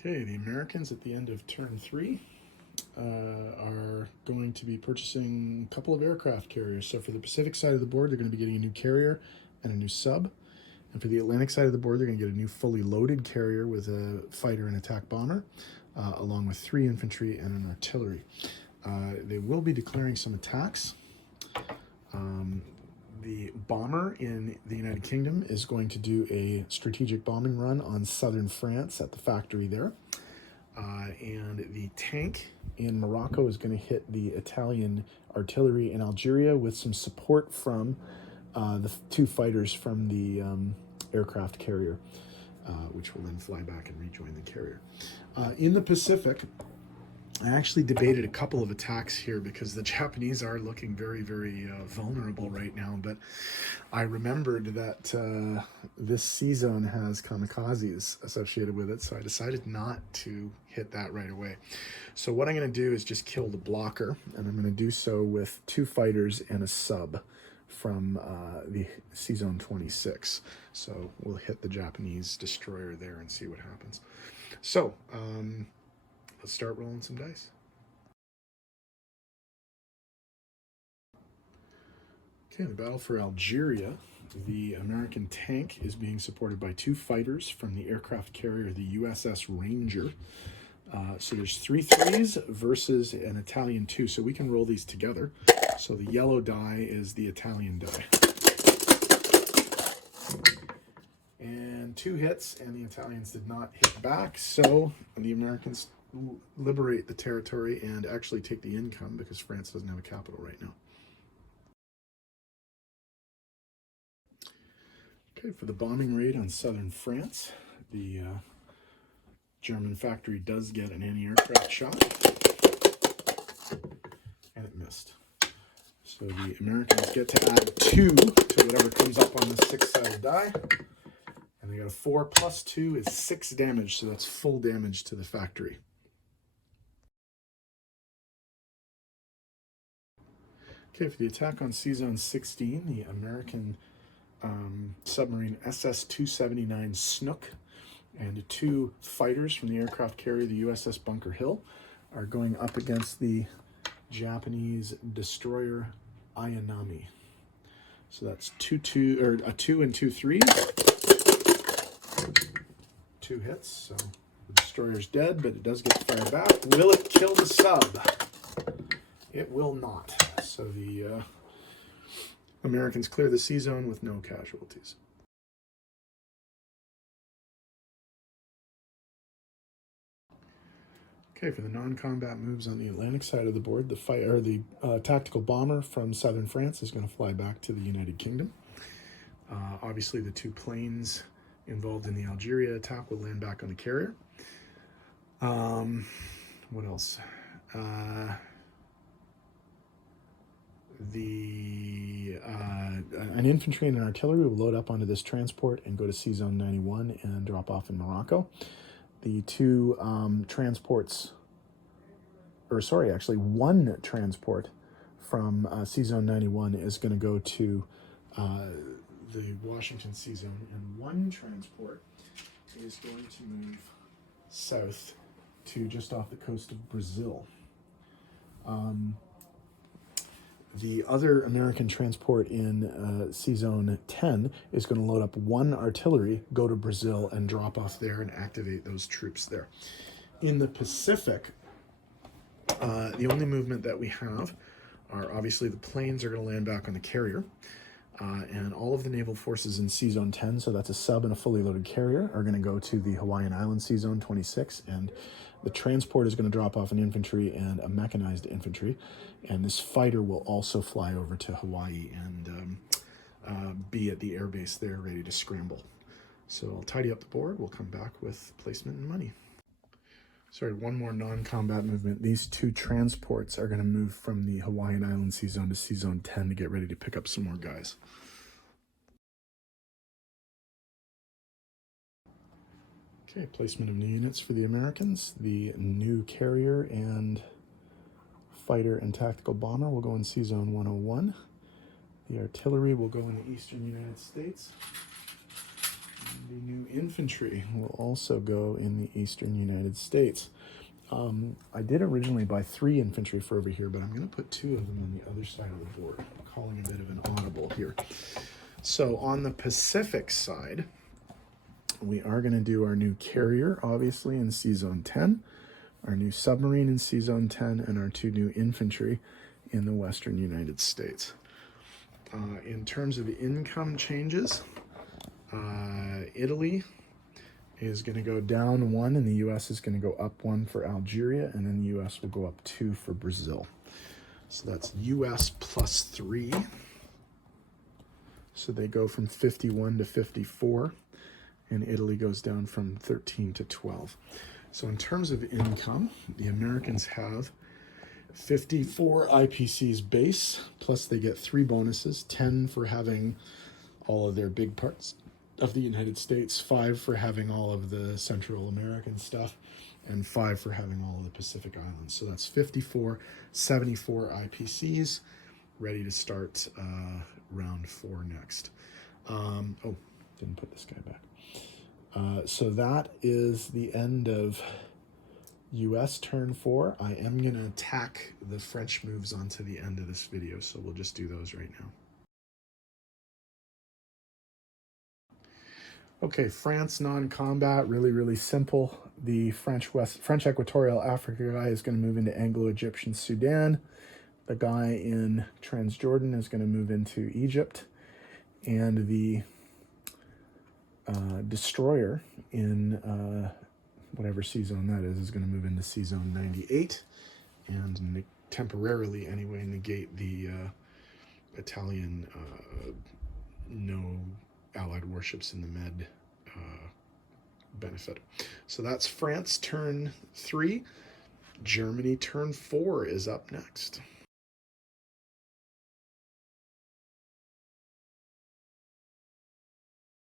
Okay, the Americans at the end of turn 3 are going to be purchasing a couple of aircraft carriers. So for the Pacific side of the board, they're going to be getting a new carrier and a new sub. And for the Atlantic side of the board, they're going to get a new fully loaded carrier with a fighter and attack bomber, along with 3 infantry and an artillery. They will be declaring some attacks. The bomber in the United Kingdom is going to do a strategic bombing run on southern France at the factory there. And the tank in Morocco is going to hit the Italian artillery in Algeria with some support from the 2 fighters from the aircraft carrier, which will then fly back and rejoin the carrier. In the Pacific, I actually debated a couple of attacks here because the Japanese are looking very, very vulnerable right now. But I remembered that this sea zone has kamikazes associated with it, so I decided not to hit that right away. So what I'm going to do is just kill the blocker, and I'm going to do so with 2 fighters and a sub from the sea zone 26. So we'll hit the Japanese destroyer there and see what happens. So let's start rolling some dice. Okay, the battle for Algeria. The American tank is being supported by 2 fighters from the aircraft carrier, the USS Ranger. So there's 3 threes versus an Italian 2. So we can roll these together. So the yellow die is the Italian die. And 2 hits, and the Italians did not hit back. So the Americans liberate the territory and actually take the income because France doesn't have a capital right now. Okay, for the bombing raid on southern France, the German factory does get an anti-aircraft shot, and it missed. So the Americans get to add 2 to whatever comes up on the 6-sided die, and they got a 4 plus 2 is 6 damage, so that's full damage to the factory. Okay, for the attack on Sea Zone 16, the American submarine SS-279 Snook and 2 fighters from the aircraft carrier, the USS Bunker Hill, are going up against the Japanese destroyer Ayanami. So that's 2 and 2 threes. 2 hits, so the destroyer's dead, but it does get fired back. Will it kill the sub? It will not. So the Americans clear the sea zone with no casualties. Okay, for the non-combat moves on the Atlantic side of the board, the tactical bomber from southern France is going to fly back to the United Kingdom. Obviously, the 2 planes involved in the Algeria attack will land back on the carrier. What else? An infantry and an artillery will load up onto this transport and go to Sea Zone 91 and drop off in Morocco. The 2 transports, or sorry, actually 1 transport from Sea Zone 91 is going to go to the Washington Sea Zone, and 1 transport is going to move south to just off the coast of Brazil. The other American transport in Sea Zone 10 is going to load up 1 artillery, go to Brazil, and drop off there and activate those troops there. In the Pacific, the only movement that we have are obviously the planes are going to land back on the carrier, and all of the naval forces in Sea Zone 10, so that's a sub and a fully loaded carrier, are going to go to the Hawaiian Island Sea Zone 26, and the transport is going to drop off an infantry and a mechanized infantry, and this fighter will also fly over to Hawaii and be at the airbase there ready to scramble. So I'll tidy up the board. We'll come back with placement and money. Sorry, one more non-combat movement. These 2 transports are going to move from the Hawaiian Island Sea Zone to Sea Zone 10 to get ready to pick up some more guys. Okay, placement of new units for the Americans. The new carrier and fighter and tactical bomber will go in Sea Zone 101. The artillery will go in the eastern United States. The new infantry will also go in the eastern United States. I did originally buy 3 infantry for over here, but I'm going to put 2 of them on the other side of the board. I'm calling a bit of an audible here. So on the Pacific side, we are going to do our new carrier, obviously, in C-Zone 10, our new submarine in C-Zone 10, and our 2 new infantry in the western United States. In terms of income changes, Italy is going to go down 1, and the U.S. is going to go up 1 for Algeria, and then the U.S. will go up 2 for Brazil. So that's U.S. plus 3. So they go from 51 to 54, and Italy goes down from 13 to 12. So in terms of income, the Americans have 54 IPCs base, plus they get 3 bonuses, 10 for having all of their big parts of the United States, 5 for having all of the Central American stuff, and 5 for having all of the Pacific Islands. So that's 54, 74 IPCs, ready to start round 4 next. Oh, didn't put this guy back. So that is the end of US turn 4. I am going to tack the French moves onto the end of this video, so we'll just do those right now. Okay, France non-combat, really simple. The French Equatorial Africa guy is going to move into Anglo-Egyptian Sudan. The guy in Transjordan is going to move into Egypt. And the destroyer in whatever C-Zone that is going to move into C-Zone 98. And temporarily, anyway, negate the Italian no Allied warships in the Med benefit. So that's France turn 3. Germany turn 4 is up next.